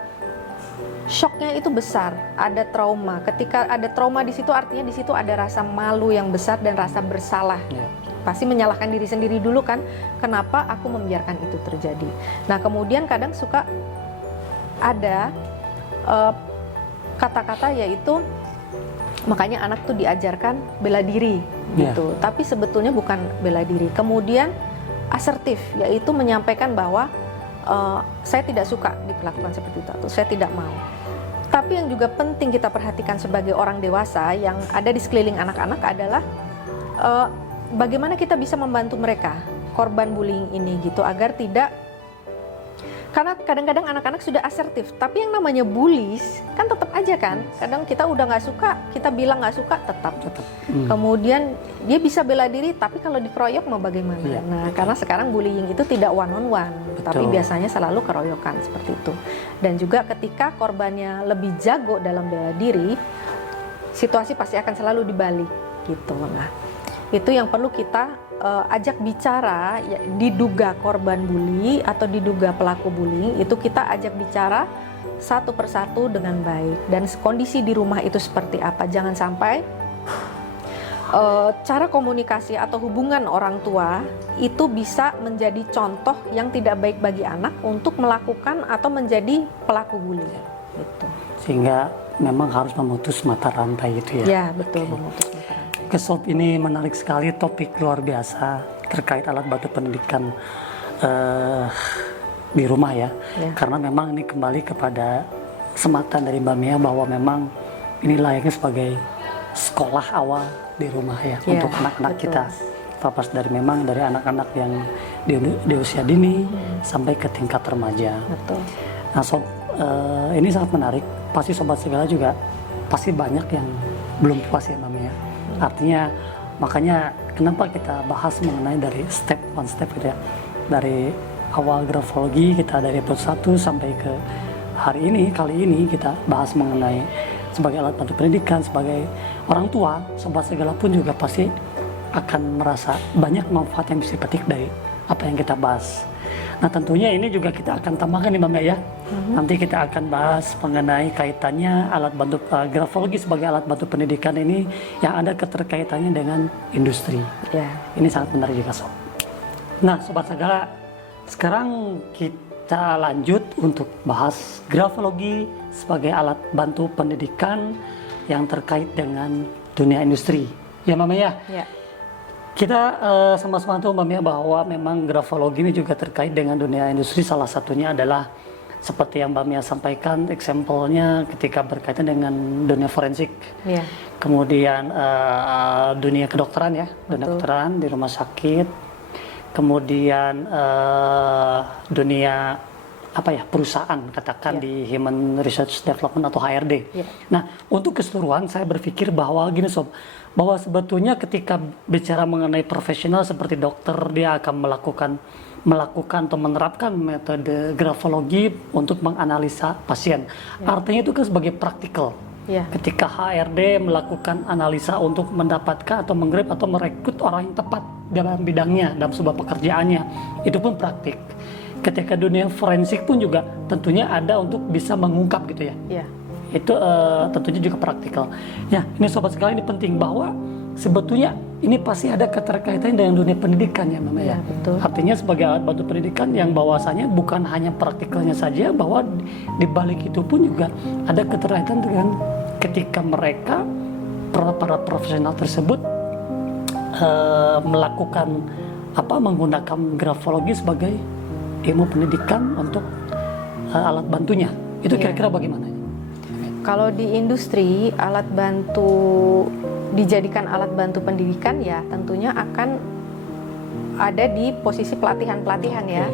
shocknya itu besar, ada trauma. Ketika ada trauma di situ, artinya di situ ada rasa malu yang besar dan rasa bersalah. Pasti menyalahkan diri sendiri dulu kan, kenapa aku membiarkan itu terjadi. Nah, kemudian kadang suka ada kata-kata yaitu, makanya anak tuh diajarkan bela diri gitu. Tapi sebetulnya bukan bela diri. Kemudian asertif, yaitu menyampaikan bahwa saya tidak suka diperlakukan seperti itu, atau saya tidak mau. Tapi yang juga penting kita perhatikan sebagai orang dewasa yang ada di sekeliling anak-anak adalah bagaimana kita bisa membantu mereka, korban bullying ini gitu, agar tidak, karena kadang-kadang anak-anak sudah asertif, tapi yang namanya bullies kan tetap aja kan, kadang kita udah nggak suka, kita bilang nggak suka, tetap. Kemudian dia bisa bela diri, tapi kalau dikeroyok mau bagaimana? Nah, karena sekarang bullying itu tidak one on one, tapi biasanya selalu keroyokan seperti itu. Dan juga ketika korbannya lebih jago dalam bela diri, situasi pasti akan selalu dibalik gitu. Nah, itu yang perlu kita ajak bicara, ya, diduga korban bully atau diduga pelaku bullying, itu kita ajak bicara satu persatu dengan baik, dan kondisi di rumah itu seperti apa. Jangan sampai cara komunikasi atau hubungan orang tua itu bisa menjadi contoh yang tidak baik bagi anak untuk melakukan atau menjadi pelaku bully gitu. Sehingga memang harus memutus mata rantai itu ya. Ya, betul, memutus mata rantai. Sob, ini menarik sekali, topik luar biasa terkait alat bantu pendidikan di rumah ya. Karena memang ini kembali kepada sematan dari Mbak Mia bahwa memang ini layaknya sebagai sekolah awal di rumah ya, untuk anak-anak kita. Terlepas dari memang dari anak-anak yang di usia dini sampai ke tingkat remaja. Betul. Nah Sob, ini sangat menarik. Pasti Sobat Segala juga pasti banyak yang belum puas ya Mbak Mia. Artinya makanya kenapa kita bahas mengenai dari step one step gitu ya, dari awal grafologi kita dari episode 1 sampai ke hari ini, kali ini kita bahas mengenai sebagai alat bantu pendidikan, sebagai orang tua. Sobat Segala pun juga pasti akan merasa banyak manfaat yang bisa dipetik dari apa yang kita bahas. Nah tentunya ini juga kita akan tambahkan nih Mbak Mia ya. Nanti kita akan bahas mengenai kaitannya alat bantu grafologi sebagai alat bantu pendidikan ini yang ada keterkaitannya dengan industri. Ini sangat menarik juga Sob. Nah Sobat Segala, sekarang kita lanjut untuk bahas grafologi sebagai alat bantu pendidikan yang terkait dengan dunia industri. Ya Mbak Mia? Ya. Kita sama-sama tahu Mbak Mia bahwa memang grafologi ini juga terkait dengan dunia industri. Salah satunya adalah seperti yang Mbak Mia sampaikan, eksempelnya ketika berkaitan dengan dunia forensik, kemudian dunia kedokteran ya, dunia kedokteran di rumah sakit, kemudian dunia perusahaan katakan di Human Research Development atau HRD. Nah untuk keseluruhan saya berpikir bahwa gini Sob, bahwa sebetulnya ketika bicara mengenai profesional seperti dokter, dia akan melakukan atau menerapkan metode grafologi untuk menganalisa pasien. Artinya itu kan sebagai praktikal. Ketika HRD melakukan analisa untuk mendapatkan atau menggrab atau merekrut orang yang tepat dalam bidangnya, dalam sebuah pekerjaannya, itu pun praktik. Ketika dunia forensik pun juga tentunya ada untuk bisa mengungkap gitu ya. Itu tentunya juga praktikal. Ya, ini Sobat Segala, ini penting bahwa sebetulnya ini pasti ada keterkaitan dengan dunia pendidikan ya Mama ya. Betul. Artinya sebagai alat bantu pendidikan yang bahwasanya bukan hanya praktikalnya saja, bahwa di balik itu pun juga ada keterkaitan dengan ketika mereka para profesional tersebut melakukan menggunakan grafologi sebagai ilmu pendidikan untuk alat bantunya. Itu kira-kira bagaimana? Kalau di industri, alat bantu dijadikan alat bantu pendidikan ya tentunya akan ada di posisi pelatihan-pelatihan ya.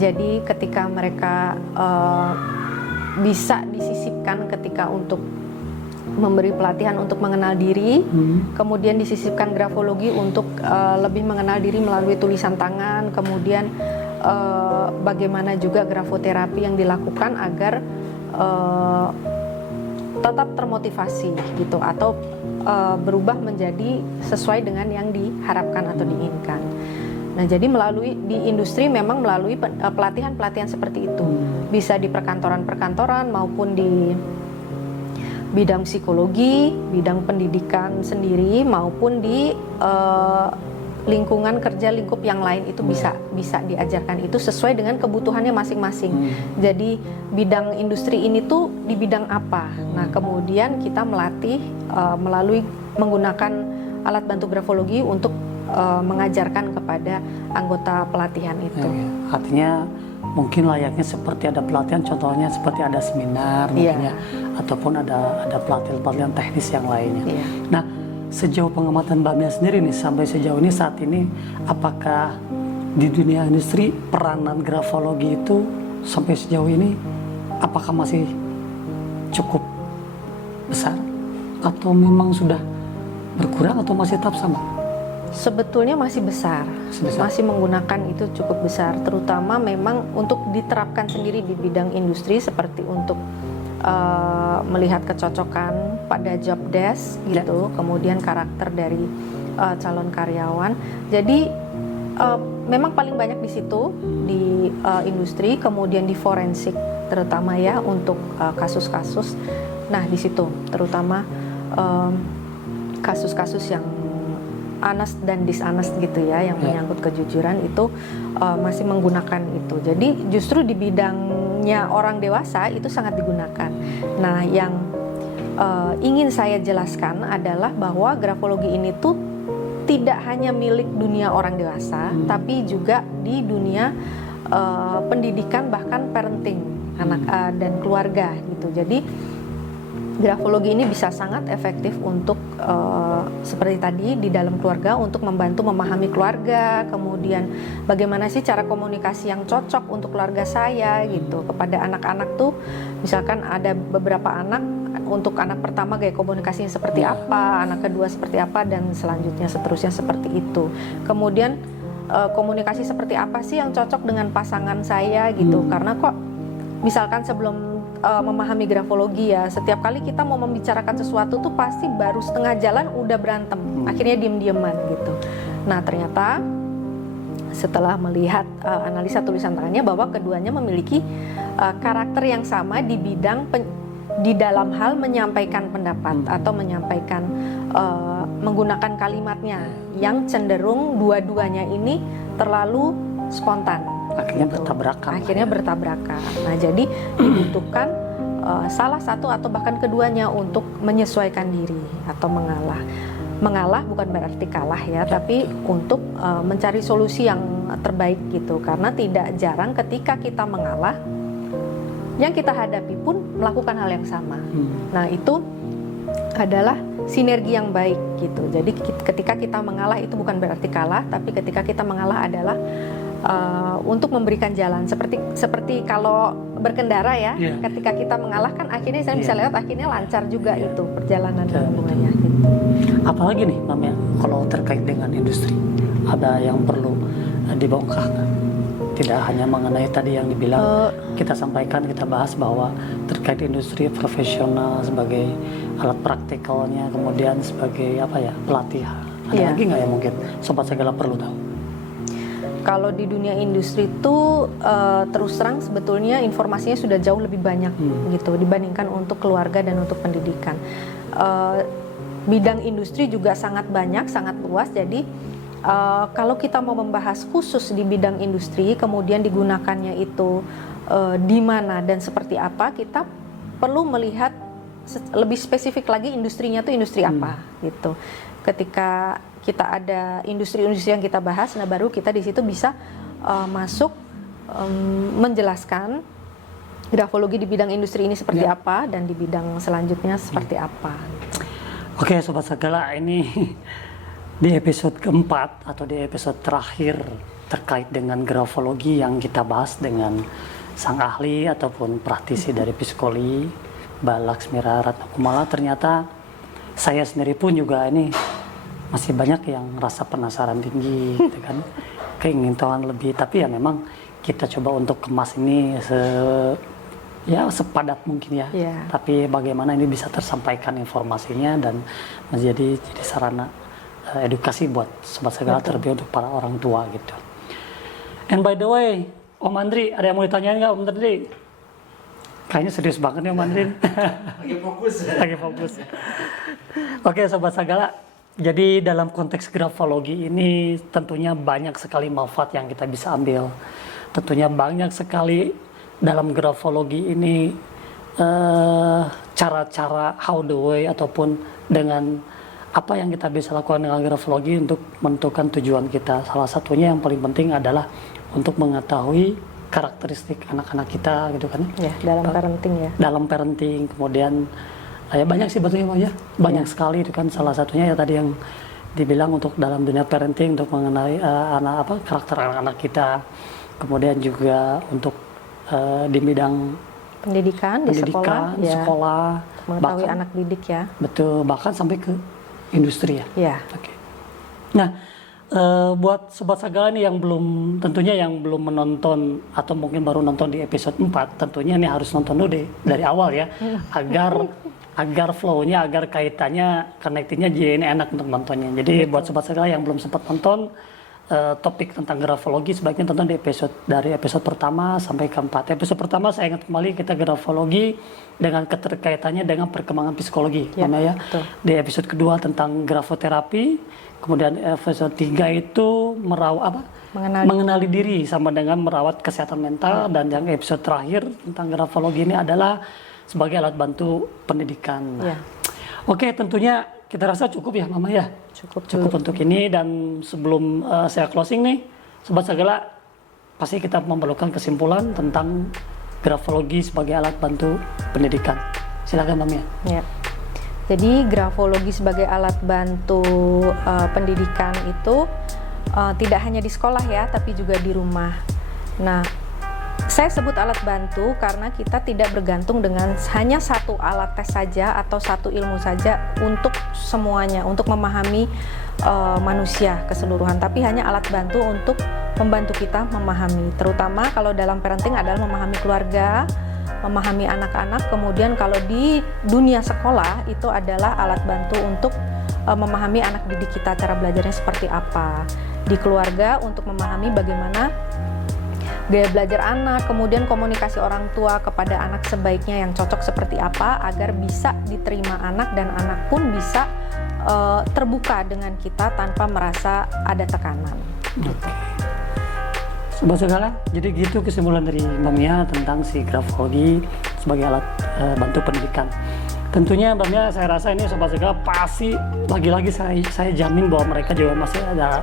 Jadi ketika mereka bisa disisipkan ketika untuk memberi pelatihan untuk mengenal diri, kemudian disisipkan grafologi untuk lebih mengenal diri melalui tulisan tangan, kemudian bagaimana juga grafoterapi yang dilakukan agar tetap termotivasi gitu, atau berubah menjadi sesuai dengan yang diharapkan atau diinginkan. Nah, jadi di industri memang melalui pelatihan-pelatihan seperti itu, bisa di perkantoran-perkantoran maupun di bidang psikologi, bidang pendidikan sendiri, maupun di lingkungan kerja lingkup yang lain itu bisa diajarkan itu sesuai dengan kebutuhannya masing-masing. Jadi bidang industri ini tuh di bidang apa? Nah, kemudian kita melatih melalui menggunakan alat bantu grafologi untuk mengajarkan kepada anggota pelatihan itu. Artinya mungkin layaknya seperti ada pelatihan, contohnya seperti ada seminar mungkin ya, ataupun ada pelatihan-pelatihan teknis yang lainnya. Nah, sejauh pengamatan Mbak Mia sendiri nih, sampai sejauh ini saat ini, apakah di dunia industri peranan grafologi itu sampai sejauh ini apakah masih cukup besar atau memang sudah berkurang atau masih tetap sama? Sebetulnya masih besar, masih menggunakan itu cukup besar, terutama memang untuk diterapkan sendiri di bidang industri seperti untuk melihat kecocokan pada job desk gitu, kemudian karakter dari calon karyawan. Jadi memang paling banyak di situ di industri, kemudian di forensik terutama ya untuk kasus-kasus. Nah, di situ terutama kasus-kasus yang honest dan dishonest gitu ya, yang menyangkut kejujuran itu masih menggunakan itu. Jadi justru di bidangnya orang dewasa itu sangat digunakan. Nah, yang ingin saya jelaskan adalah bahwa grafologi ini tuh tidak hanya milik dunia orang dewasa, tapi juga di dunia pendidikan, bahkan parenting anak dan keluarga gitu. Jadi grafologi ini bisa sangat efektif untuk seperti tadi di dalam keluarga, untuk membantu memahami keluarga, kemudian bagaimana sih cara komunikasi yang cocok untuk keluarga saya gitu. Kepada anak-anak tuh misalkan ada beberapa anak, untuk anak pertama gaya komunikasinya seperti apa, anak kedua seperti apa, dan selanjutnya seterusnya seperti itu. Kemudian komunikasi seperti apa sih yang cocok dengan pasangan saya gitu. Karena kok misalkan sebelum memahami grafologi ya, setiap kali kita mau membicarakan sesuatu tuh pasti baru setengah jalan udah berantem, akhirnya diem-dieman gitu. Nah, ternyata setelah melihat analisa tulisan tangannya bahwa keduanya memiliki karakter yang sama di bidang di dalam hal menyampaikan pendapat atau menyampaikan menggunakan kalimatnya yang cenderung dua-duanya ini terlalu spontan. Akhirnya bertabrakan. Akhirnya bertabrakan. Nah, jadi dibutuhkan salah satu atau bahkan keduanya untuk menyesuaikan diri atau mengalah. Mengalah bukan berarti kalah ya, tapi untuk mencari solusi yang terbaik gitu. Karena tidak jarang ketika kita mengalah, yang kita hadapi pun melakukan hal yang sama. Nah, itu adalah sinergi yang baik gitu. Jadi ketika kita mengalah itu bukan berarti kalah, tapi ketika kita mengalah adalah untuk memberikan jalan, seperti kalau berkendara ya, ketika kita mengalah kan akhirnya saya bisa lewat, akhirnya lancar juga itu perjalanan dan hubungannya gitu. Apalagi nih Mami, kalau terkait dengan industri, ada yang perlu dibongkar? Tidak hanya mengenai tadi yang dibilang, kita sampaikan, kita bahas bahwa terkait industri profesional sebagai alat praktikalnya, kemudian sebagai apa ya, pelatihan. Ada lagi nggak yang mungkin Sobat Segala perlu tahu? Kalau di dunia industri itu terus terang sebetulnya informasinya sudah jauh lebih banyak gitu dibandingkan untuk keluarga dan untuk pendidikan. Bidang industri juga sangat banyak, sangat luas. Jadi kalau kita mau membahas khusus di bidang industri, kemudian digunakannya itu di mana dan seperti apa, kita perlu melihat lebih spesifik lagi industrinya itu industri apa gitu. Ketika kita ada industri-industri yang kita bahas, nah baru kita di situ bisa masuk menjelaskan grafologi di bidang industri ini seperti apa dan di bidang selanjutnya seperti apa. Oke, Sobat Segala, ini di episode keempat atau di episode terakhir terkait dengan grafologi yang kita bahas dengan sang ahli ataupun praktisi dari psikologi, Mbak Laksmira Ratnakumala. Ternyata saya sendiri pun juga ini masih banyak yang rasa penasaran tinggi gitu kan, keinginan tahu lebih, tapi ya memang kita coba untuk kemas ini sepadat mungkin ya. Yeah. Tapi bagaimana ini bisa tersampaikan informasinya dan menjadi sarana edukasi buat sobat segala, terlebih untuk para orang tua gitu. And by the way, Om Andri, ada yang mau ditanyain nggak Om Andri? Kayaknya serius banget nih Om Andri. Lagi fokus. Lagi fokus. Oke sobat segala, jadi dalam konteks grafologi ini tentunya banyak sekali manfaat yang kita bisa ambil. Tentunya banyak sekali dalam grafologi ini cara-cara, how the way, ataupun dengan apa yang kita bisa lakukan dengan grafologi untuk menentukan tujuan kita. Salah satunya yang paling penting adalah untuk mengetahui karakteristik anak-anak kita gitu kan. Ya, dalam parenting ya. Dalam parenting, kemudian ya banyak sih betulnya ya. Banyak sekali itu kan, salah satunya ya tadi yang dibilang untuk dalam dunia parenting untuk mengenai karakter anak-anak kita. Kemudian juga untuk di bidang pendidikan di sekolah, sekolah, mengetahui anak didik ya. Betul, bahkan sampai ke industri ya. Ya. Oke. Nah, buat sobat segala nih yang belum menonton atau mungkin baru nonton di episode 4, tentunya ini harus nonton dulu deh dari awal ya, agar flow-nya, agar kaitannya, connectingnya jadi enak untuk nontonnya. Jadi buat sobat segala yang belum sempat nonton topik tentang grafologi, sebaiknya tonton dari episode pertama sampai keempat. Episode pertama saya ingat kembali, kita grafologi dengan keterkaitannya dengan perkembangan psikologi, ya. Di episode kedua tentang grafoterapi, kemudian episode 3 itu mengenali diri sama dengan merawat kesehatan mental, dan yang episode terakhir tentang grafologi ini adalah sebagai alat bantu pendidikan. Ya. Oke, tentunya kita rasa cukup ya Mama ya. Cukup untuk ini, dan sebelum saya closing nih, sobat segala, pasti kita memerlukan kesimpulan tentang grafologi sebagai alat bantu pendidikan. Silakan Mami ya. Jadi grafologi sebagai alat bantu pendidikan itu tidak hanya di sekolah ya, tapi juga di rumah. Nah, saya sebut alat bantu karena kita tidak bergantung dengan hanya satu alat tes saja atau satu ilmu saja untuk semuanya, untuk memahami manusia keseluruhan, tapi hanya alat bantu untuk membantu kita memahami, terutama kalau dalam parenting adalah memahami keluarga, memahami anak-anak. Kemudian kalau di dunia sekolah itu adalah alat bantu untuk memahami anak didik kita, cara belajarnya seperti apa. Di keluarga untuk memahami bagaimana gaya belajar anak, kemudian komunikasi orang tua kepada anak sebaiknya yang cocok seperti apa agar bisa diterima anak, dan anak pun bisa terbuka dengan kita tanpa merasa ada tekanan. Oke. Sobat segala, jadi gitu kesimpulan dari Mbak Mia tentang si grafologi sebagai alat bantu pendidikan. Tentunya Mbak Mia, saya rasa ini sobat segala pasti lagi-lagi saya jamin bahwa mereka juga masih ada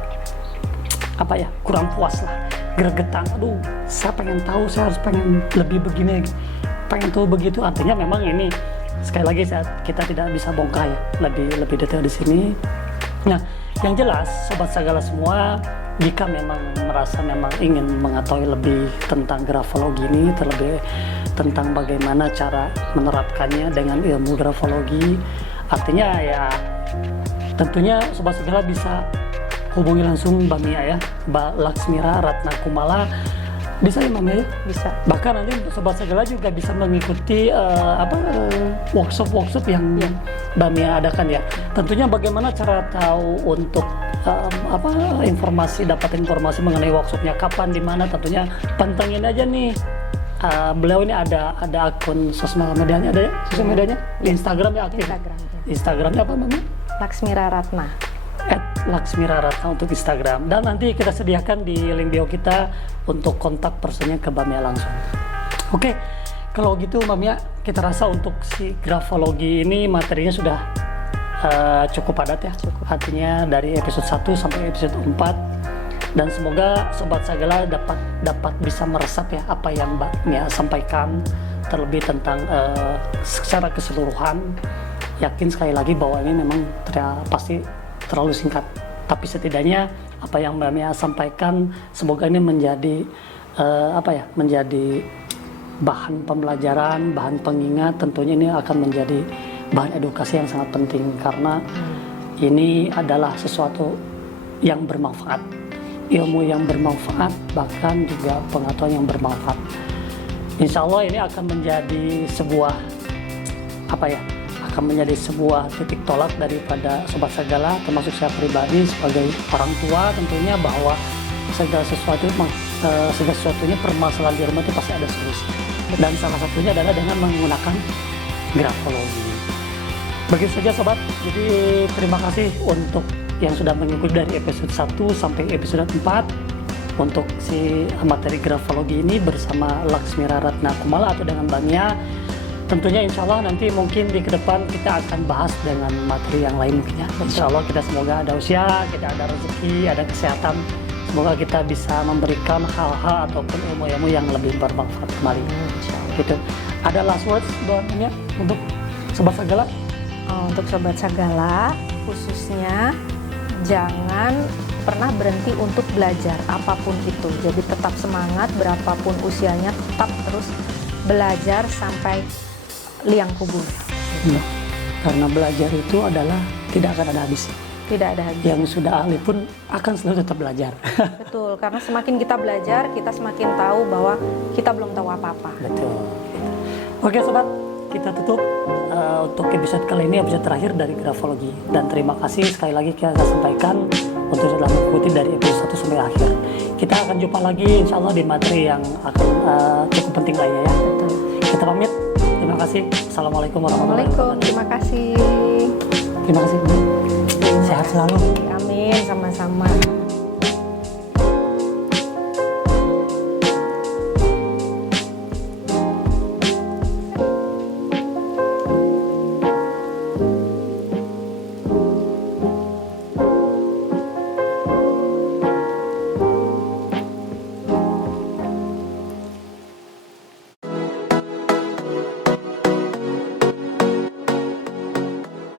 kurang puas lah, gregetan. Aduh, saya pengen tahu, saya harus pengen lebih begini, pengen tahu begitu. Artinya memang ini sekali lagi kita tidak bisa bongkar ya lebih detail di sini. Nah, yang jelas sobat segala semua, jika memang merasa memang ingin mengetahui lebih tentang grafologi ini, terlebih tentang bagaimana cara menerapkannya dengan ilmu grafologi, artinya ya tentunya sobat segala bisa hubungi langsung Mbak Mia ya, Mbak Laksmira Ratna Kumala. Bisa ya Mbak Mia ya? Bisa. Bahkan nanti sobat segala juga bisa mengikuti workshop yang Mbak Mia adakan ya. Tentunya bagaimana cara tahu untuk dapat informasi mengenai workshopnya kapan, di mana, tentunya pantengin aja nih. Beliau ini ada akun sosial medianya, ada ya? Sosial medianya? Di Instagram ya aktif? Instagramnya apa Mbak Mia? Laksmira Ratna. @Laksmira Ratna untuk Instagram, dan nanti kita sediakan di link bio kita untuk kontak personnya ke Mbak Mia langsung. Oke, kalau gitu Mbak Mia, kita rasa untuk si grafologi ini materinya sudah cukup padat ya. Artinya dari episode 1 sampai episode 4, dan semoga sobat segala dapat bisa meresap ya apa yang Mbak Mia sampaikan, terlebih tentang secara keseluruhan. Yakin sekali lagi bahwa ini memang pasti terlalu singkat, tapi setidaknya apa yang Mbak Mia sampaikan semoga ini menjadi menjadi bahan pembelajaran, bahan pengingat. Tentunya ini akan menjadi bahan edukasi yang sangat penting, karena ini adalah sesuatu yang bermanfaat ilmu yang bermanfaat, bahkan juga pengetahuan yang bermanfaat. Insya Allah ini akan menjadi sebuah akan menjadi sebuah titik tolak daripada Sobat Sagala, termasuk saya pribadi sebagai orang tua tentunya, bahwa segala sesuatunya permasalahan di rumah itu pasti ada solusi. Dan salah satunya adalah dengan menggunakan grafologi. Begitu saja sobat, jadi terima kasih untuk yang sudah mengikuti dari episode 1 sampai episode 4 untuk si materi grafologi ini bersama Laksmira Ratna Kumala atau dengan Bania. Tentunya insya Allah nanti mungkin di ke depan kita akan bahas dengan materi yang lain mungkin ya. Insya Allah kita semoga ada usia, kita ada rezeki, ada kesehatan. Semoga kita bisa memberikan hal-hal ataupun ilmu-ilmu yang lebih bermanfaat kembali. Gitu. Ada last words buatnya untuk Sobat Sagala? Untuk Sobat Sagala, khususnya jangan pernah berhenti untuk belajar apapun itu. Jadi tetap semangat berapapun usianya, tetap terus belajar sampai liang kubur. Karena belajar itu adalah tidak akan ada habis. Tidak ada habis. Yang sudah ahli pun akan selalu tetap belajar. Betul, karena semakin kita belajar, kita semakin tahu bahwa kita belum tahu apa-apa. Betul. Oke sobat, kita tutup untuk episode kali ini, episode terakhir dari grafologi. Dan terima kasih sekali lagi kita sampaikan untuk sudah mengikuti dari episode 1 sampai akhir. Kita akan jumpa lagi insya Allah di materi yang akan cukup penting lainnya ya. Betul. Kita pamit. Terima kasih. Assalamualaikum warahmatullahi wabarakatuh. Terima kasih. Terima kasih. Sehat selalu. Amin, sama-sama.